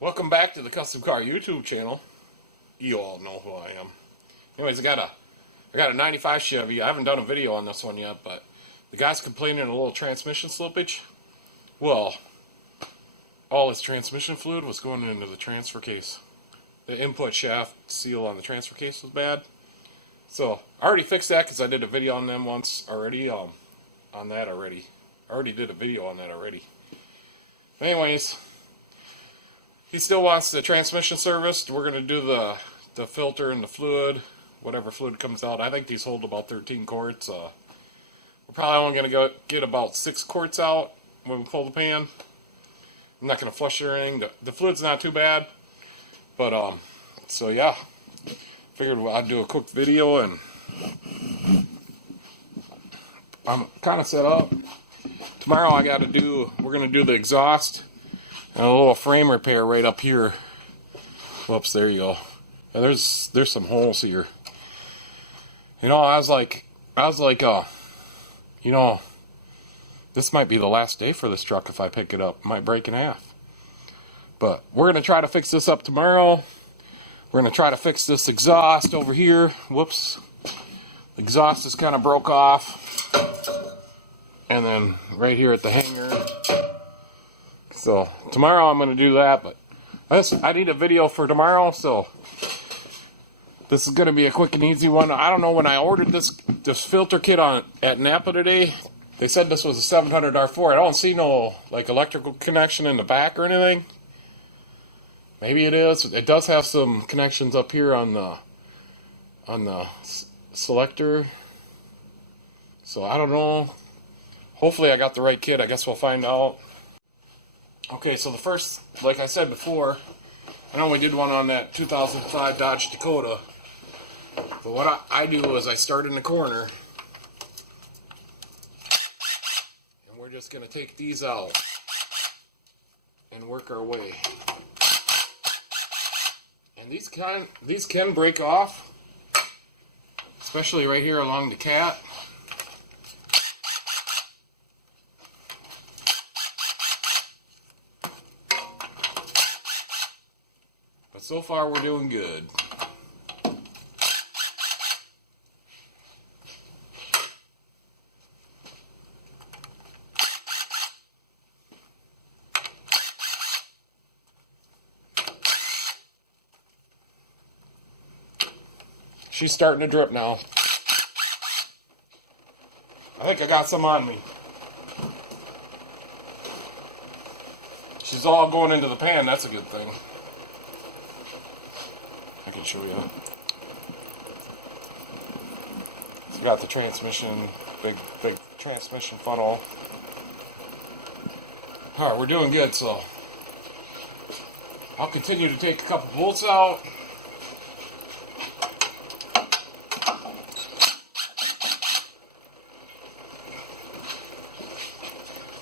Welcome back to the Custom Car YouTube channel. You all know who I am. Anyways, I got a 95 Chevy. I haven't done a video on this one yet, but the guy's complaining a little transmission slippage. Well, all his transmission fluid was going into the transfer case. The input shaft seal on the transfer case was bad. So I already fixed that because I did a video on them once already. I already did a video on that already. Anyways, he still wants the transmission serviced. We're going to do the filter and the fluid, whatever fluid comes out. I think these hold about 13 quarts. We're probably only going to get about 6 quarts out when we pull the pan. I'm not going to flush it or anything. The fluid's not too bad. But, so yeah. Figured I'd do a quick video, and I'm kind of set up. Tomorrow we're going to do the exhaust and a little frame repair right up here. Whoops, there you go. Yeah, there's some holes here. You know, I was like, you know, this might be the last day for this truck if I pick it up. It might break in half. But we're going to try to fix this up tomorrow. We're going to try to fix this exhaust over here. Whoops. The exhaust is kind of broke off. And then right here at the hanger. So tomorrow I'm going to do that. But I need a video for tomorrow. So this is going to be a quick and easy one. I don't know, when I ordered this filter kit at Napa today, they said this was a 700 R4. I don't see no like electrical connection in the back or anything. Maybe it is. It does have some connections up here on the selector. So I don't know. Hopefully I got the right kit. I guess we'll find out. Okay, so the first, like I said before, I know we did one on that 2005 Dodge Dakota. But what I do is I start in the corner. And we're just going to take these out and work our way. And these can break off, especially right here along the cat. But so far we're doing good. She's starting to drip now. I think I got some on me. She's all going into the pan. That's a good thing. I can show you. It's got the transmission, big transmission funnel. Alright, we're doing good, so I'll continue to take a couple bolts out.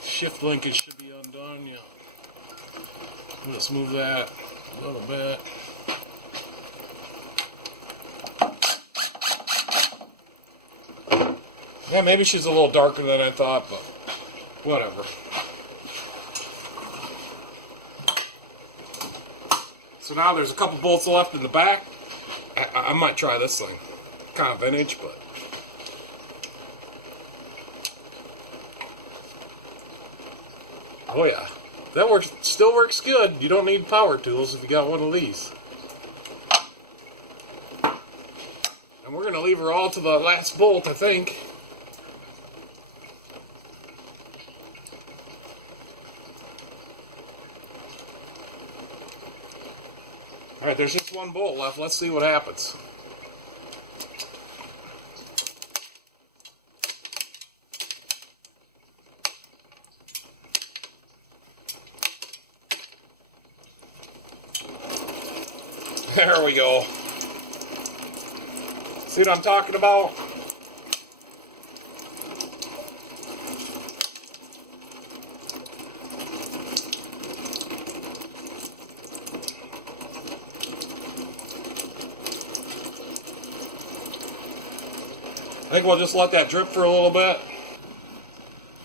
Shift linkage should be undone, yeah. Let's move that a little bit. Yeah, maybe she's a little darker than I thought, but whatever. So now there's a couple bolts left in the back. I might try this thing. Kind of vintage, but oh yeah, that still works good. You don't need power tools if you got one of these. And we're going to leave her all to the last bolt, I think. Alright, there's just one bolt left. Let's see what happens. There we go. See what I'm talking about? I think we'll just let that drip for a little bit.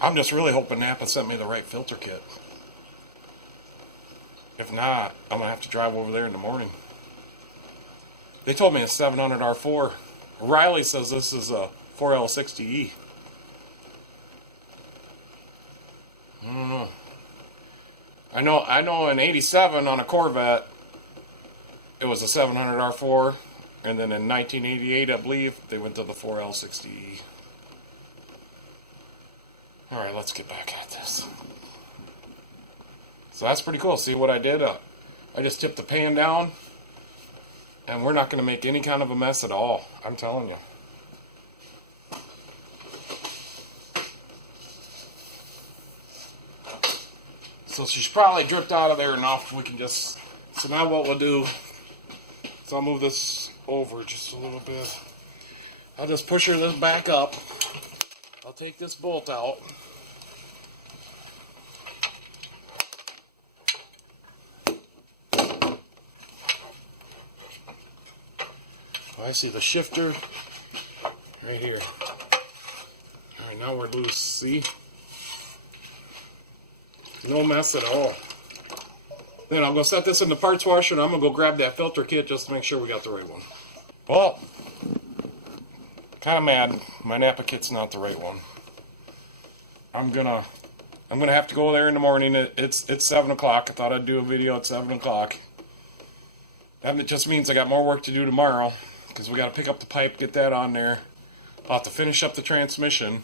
I'm just really hoping Napa sent me the right filter kit. If not, I'm going to have to drive over there in the morning. They told me it's 700 R4. Riley says this is a 4L60E. I don't know. I know in 87 on a Corvette, it was a 700 R4. And then in 1988, I believe, they went to the 4L60E. Alright, let's get back at this. So that's pretty cool. See what I did? I just tipped the pan down. And we're not going to make any kind of a mess at all. I'm telling you. So she's probably dripped out of there enough. We can just... So now what we'll do... So I'll move this over just a little bit. I'll just push her this back up. I'll take this bolt out. I see the shifter right here. Alright, now we're loose. See? No mess at all. Then I'm going to set this in the parts washer and I'm going to go grab that filter kit just to make sure we got the right one. Well, kind of mad. My Napa kit's not the right one. I'm gonna have to go there in the morning. It's 7 o'clock. I thought I'd do a video at 7 o'clock. That just means I got more work to do tomorrow because we got to pick up the pipe, get that on there. I'll have to finish up the transmission,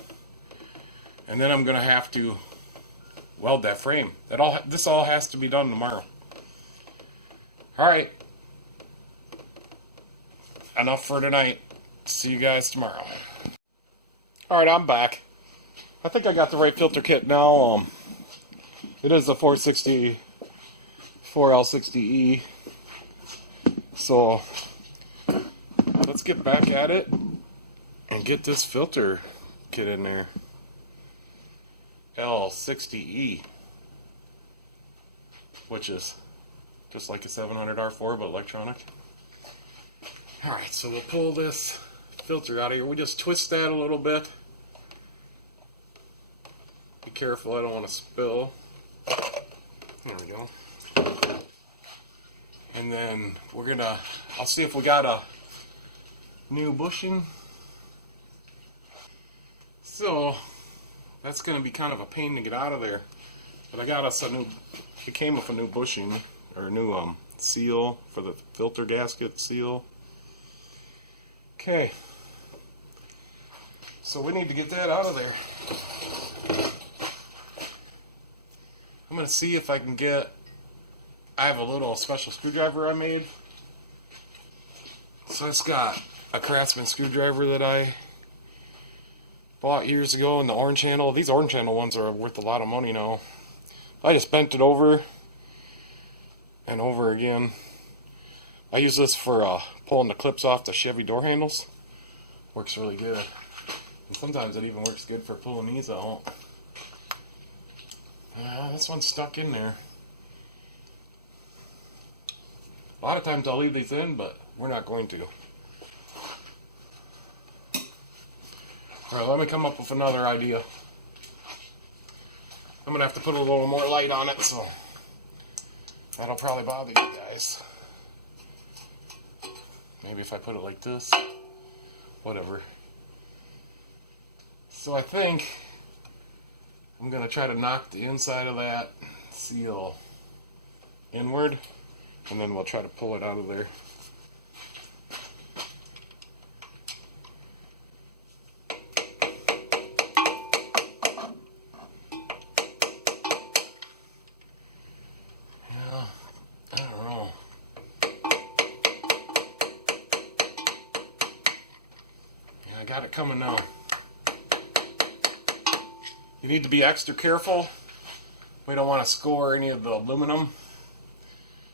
and then I'm gonna have to weld that frame. This all has to be done tomorrow. All right. Enough for tonight. See you guys tomorrow. All right, I'm back. I think I got the right filter kit now. It is a 4L60E. So let's get back at it and get this filter kit in there. L60E, which is just like a 700R4 but electronic. Alright, so we'll pull this filter out of here. We just twist that a little bit. Be careful, I don't want to spill. There we go. And then I'll see if we got a new bushing. So that's going to be kind of a pain to get out of there. But I got us it came with a new bushing, or a new seal for the filter gasket seal. Okay. So we need to get that out of there. I'm going to see if I can I have a little special screwdriver I made. So it's got a Craftsman screwdriver that I bought years ago in the orange handle. These orange handle ones are worth a lot of money now. I just bent it over and over again. I use this for pulling the clips off the Chevy door handles. Works really good. And sometimes it even works good for pulling these out. This one's stuck in there. A lot of times I'll leave these in, but we're not going to. Alright, let me come up with another idea. I'm going to have to put a little more light on it, so that'll probably bother you guys. Maybe if I put it like this. Whatever. So I think I'm going to try to knock the inside of that seal inward, and then we'll try to pull it out of there. Yeah, I don't know. Yeah, I got it coming now. You need to be extra careful. We don't want to score any of the aluminum.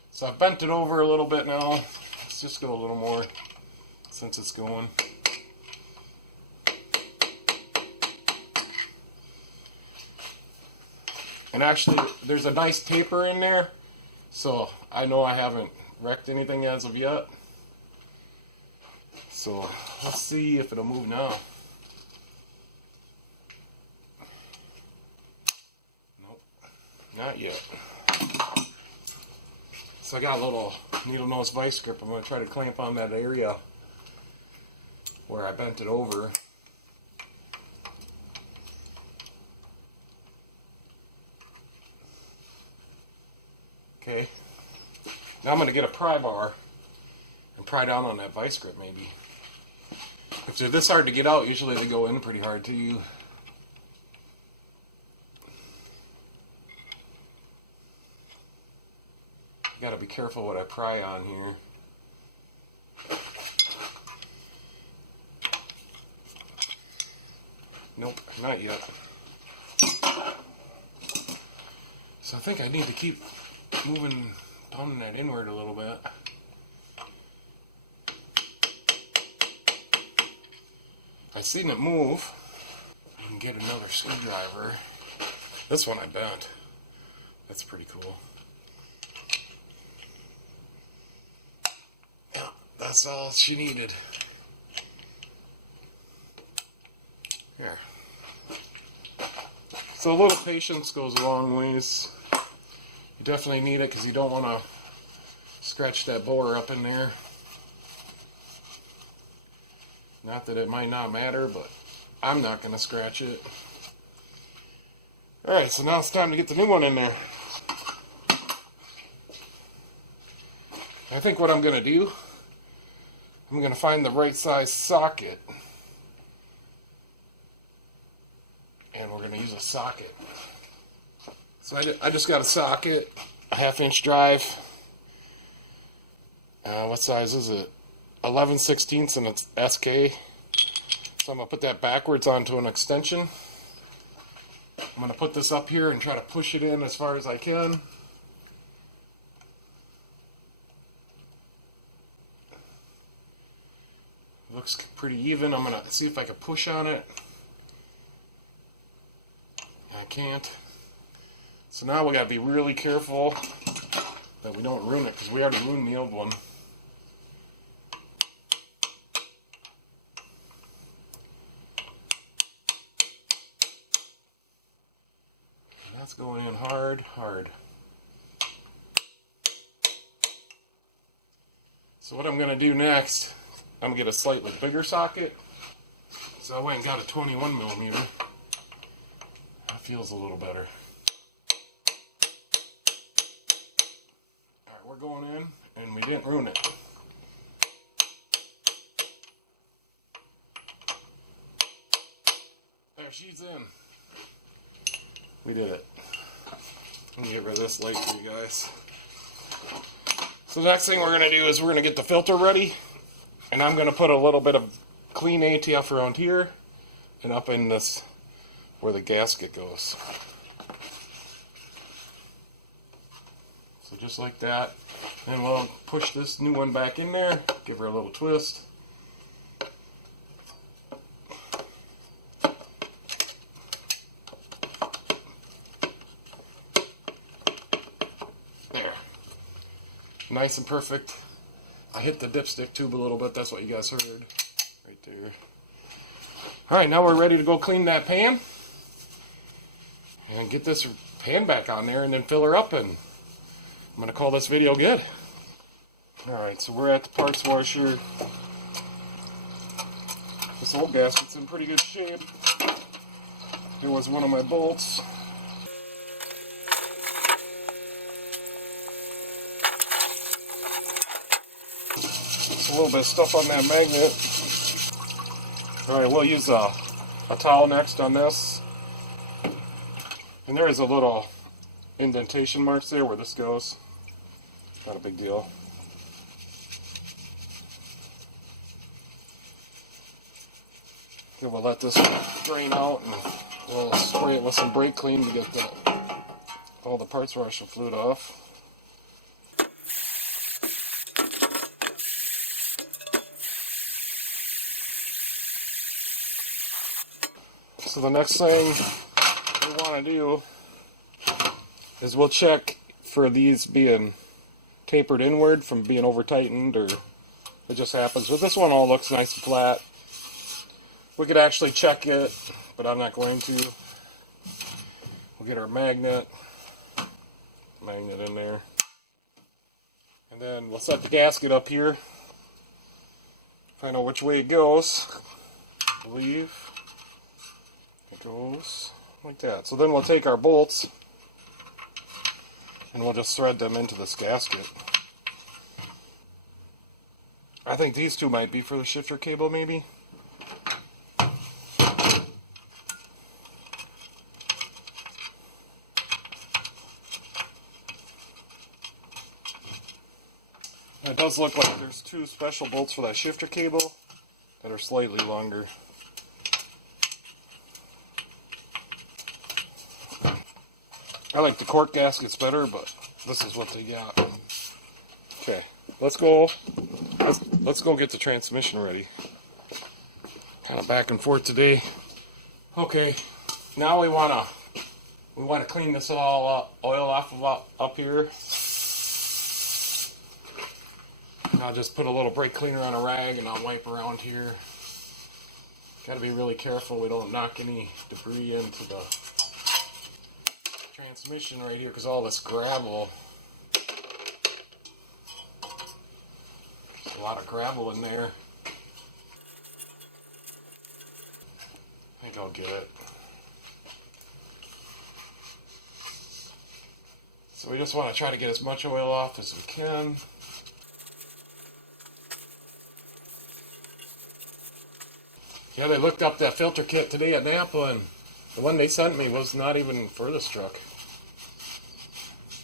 So I've bent it over a little bit now. Let's just go a little more since it's going. And actually, there's a nice taper in there, so I know I haven't wrecked anything as of yet. So let's see if it'll move now. Nope, not yet. So I got a little needle nose vice grip. I'm going to try to clamp on that area where I bent it over. Okay. Now I'm going to get a pry bar and pry down on that vice grip maybe. If they're this hard to get out, usually they go in pretty hard to you. Got to be careful what I pry on here. Nope, not yet. So I think I need to keep moving down that inward a little bit. I seen it move. I can get another screwdriver. This one I bent. That's pretty cool. Yeah, that's all she needed. Here. So a little patience goes a long ways. You definitely need it because you don't want to scratch that bore up in there. Not that it might not matter, but I'm not going to scratch it. Alright, so now it's time to get the new one in there. I think what I'm going to do, I'm going to find the right size socket. And we're going to use a socket. So I just got a socket, a 1/2 inch drive. What size is it? 11/16 and it's SK. So I'm going to put that backwards onto an extension. I'm going to put this up here and try to push it in as far as I can. Looks pretty even. I'm going to see if I can push on it. I can't. So now we got to be really careful that we don't ruin it because we already ruined the old one. That's going in hard, hard. So what I'm going to do next, I'm going to get a slightly bigger socket. So I went and got a 21mm. That feels a little better. Alright, we're going in, and we didn't ruin it. There, she's in. We did it. Let me get rid of this light for you guys. So the next thing we're going to do is we're going to get the filter ready. And I'm going to put a little bit of clean ATF around here and up in this where the gasket goes. So just like that. And we'll push this new one back in there, give her a little twist. Nice and perfect. I hit the dipstick tube a little bit, that's what you guys heard. Right there. Alright, now we're ready to go clean that pan. And get this pan back on there and then fill her up, and I'm going to call this video good. Alright, so we're at the parts washer. This old gasket's in pretty good shape. Here was one of my bolts. A little bit of stuff on that magnet. Alright, we'll use a towel next on this. And there is a little indentation marks there where this goes. Not a big deal. Okay, we'll let this drain out and we'll spray it with some brake clean to get all the parts washer fluid off. So the next thing we want to do is we'll check for these being tapered inward from being over tightened, or it just happens. But this one all looks nice and flat. We could actually check it, but I'm not going to. We'll get our magnet in there. And we'll set the gasket up here. Find out which way it goes. I believe it goes like that. So then we'll take our bolts and we'll just thread them into this gasket. I think these two might be for the shifter cable, maybe. It does look like there's two special bolts for that shifter cable that are slightly longer. I like the cork gaskets better, but this is what they got. Okay, let's go get the transmission ready. Kind of back and forth today. Okay, now we wanna clean this all up, oil off of up here. I'll just put a little brake cleaner on a rag and I'll wipe around here. Got to be really careful we don't knock any debris into the transmission right here because all this gravel. There's a lot of gravel in there. I think I'll get it. So we just want to try to get as much oil off as we can. Yeah, they looked up that filter kit today at Napa, and the one they sent me was not even for this truck.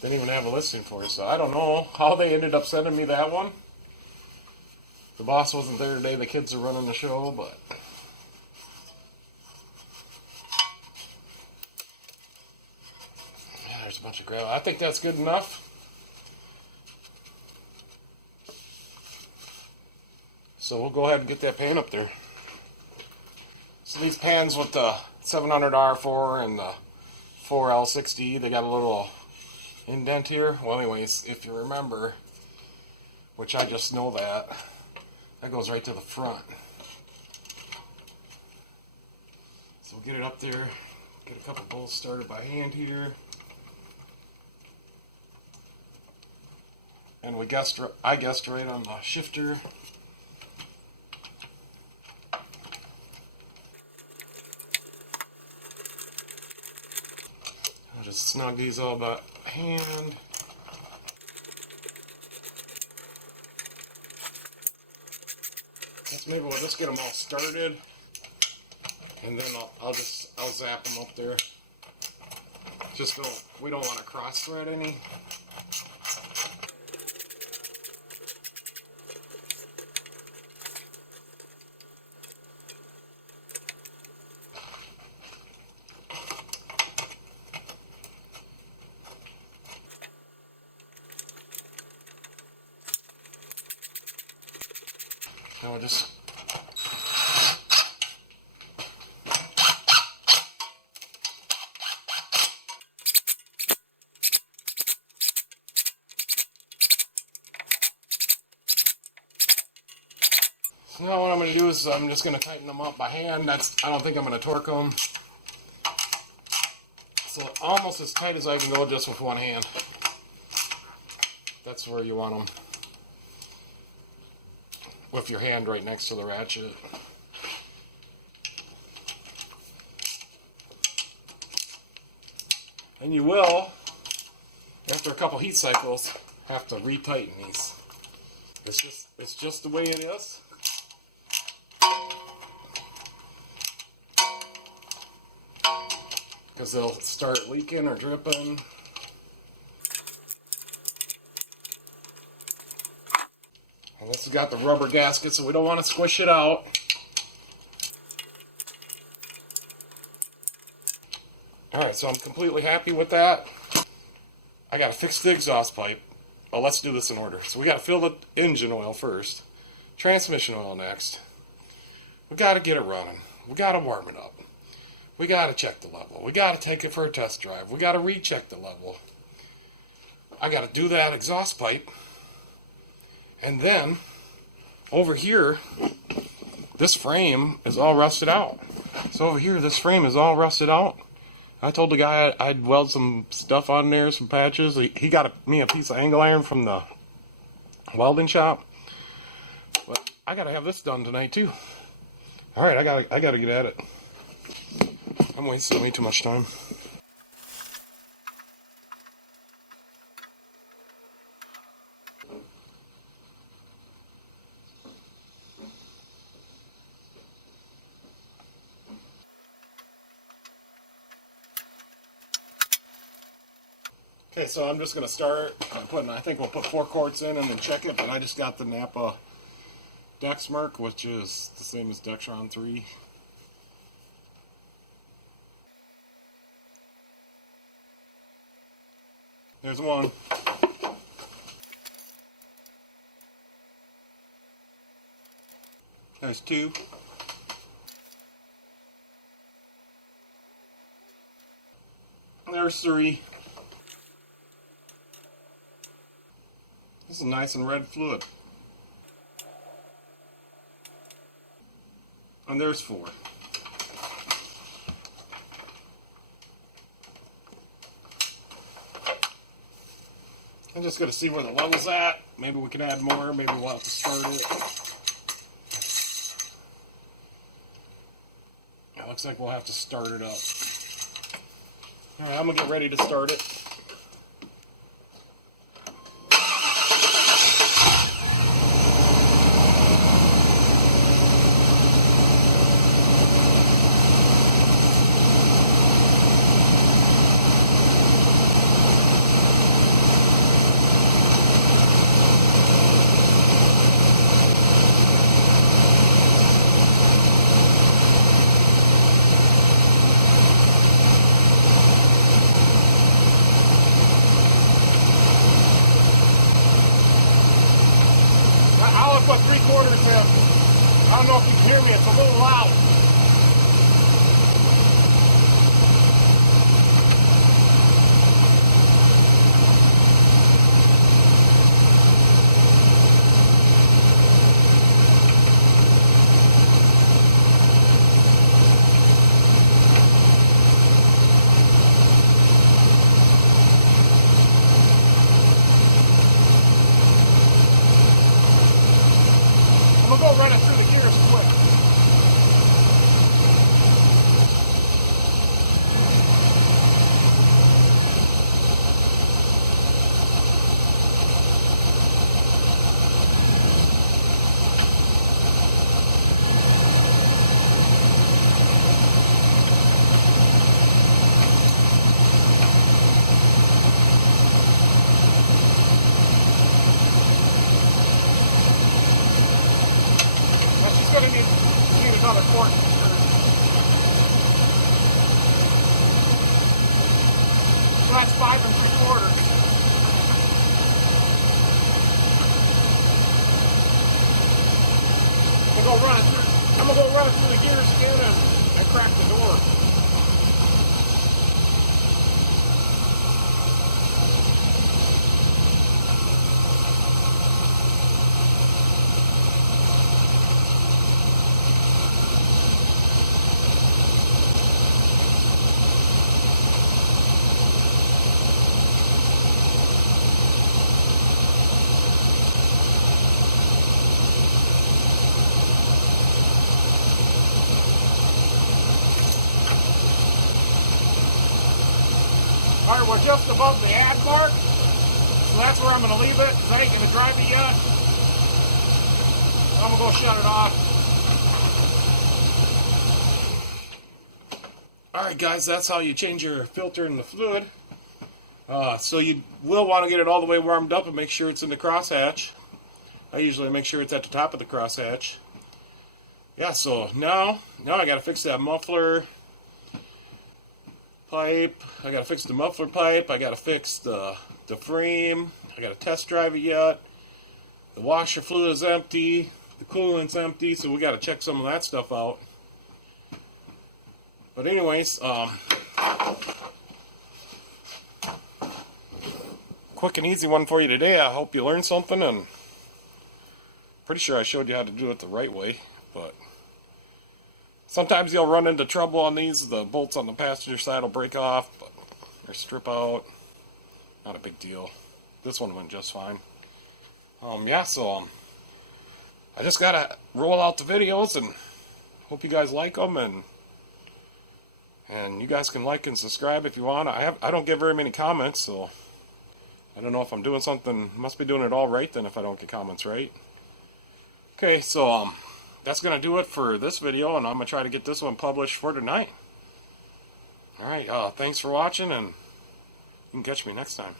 Didn't even have a listing for it, so I don't know how they ended up sending me that one. The boss wasn't there today, the kids are running the show, but... yeah, there's a bunch of gravel. I think that's good enough. So we'll go ahead and get that pan up there. So these pans with the 700R4 and the 4L60, they got a little indent here. Well, anyways, if you remember, which I just know that goes right to the front. So we'll get it up there, get a couple bolts started by hand here. And I guessed right on the shifter. I'll just snug these all by hand. Guess maybe we'll just get them all started, and then I'll zap them up there. We don't want to cross thread any. Now we'll just now what I'm going to do is I'm just going to tighten them up by hand. I don't think I'm going to torque them. So almost as tight as I can go just with one hand. That's where you want them. With your hand right next to the ratchet. And you will, after a couple heat cycles, have to retighten these. It's just the way it is. Because they'll start leaking or dripping. And this has got the rubber gasket, so we don't want to squish it out. Alright, so I'm completely happy with that. I got to fix the exhaust pipe. Oh, let's do this in order. So we got to fill the engine oil first. Transmission oil next. We got to get it running. We got to warm it up. We got to check the level. We got to take it for a test drive. We got to recheck the level. I got to do that exhaust pipe. And then, over here, this frame is all rusted out. So over here, this frame is all rusted out. I told the guy I'd weld some stuff on there, some patches. He got me a piece of angle iron from the welding shop. But I gotta have this done tonight too. All right, I gotta get at it. I'm wasting way too much time. Okay, so I'm just gonna start putting. I think we'll put 4 quarts in and then check it. But I just got the Napa Dexmark, which is the same as Dexron 3. There's 1. There's 2. There's 3. This is nice and red fluid. And there's 4. I'm just going to see where the level's at. Maybe we can add more. Maybe we'll have to start it. It looks like we'll have to start it up. Alright, I'm going to get ready to start it. I'll put 3/4 in. I don't know if you can hear me, it's a little loud. I'm gonna go run it through the gears quick. She's gonna need another quart. So that's 5 3/4. I'm gonna go run it through the gears again and crack the door. Alright, we're just above the add mark, so that's where I'm going to leave it, because I ain't going to drive it yet. I'm going to go shut it off. Alright guys, that's how you change your filter and the fluid. So you will want to get it all the way warmed up and make sure it's in the crosshatch. I usually make sure it's at the top of the crosshatch. Yeah, so now I got to fix that muffler pipe. I gotta fix the muffler pipe. I gotta fix the frame. I gotta test drive it yet. The washer fluid is empty. The coolant's empty, so we gotta check some of that stuff out. But anyways, quick and easy one for you today. I hope you learned something, and pretty sure I showed you how to do it the right way, but sometimes you'll run into trouble on these. The bolts on the passenger side will break off, or strip out. Not a big deal. This one went just fine. Yeah, so I just gotta roll out the videos, and hope you guys like them, and you guys can like and subscribe if you want. I don't get very many comments, so I don't know if I'm doing something. Must be doing it all right then if I don't get comments right. Okay, so that's gonna do it for this video, and I'm gonna try to get this one published for tonight. All right, thanks for watching, and you can catch me next time.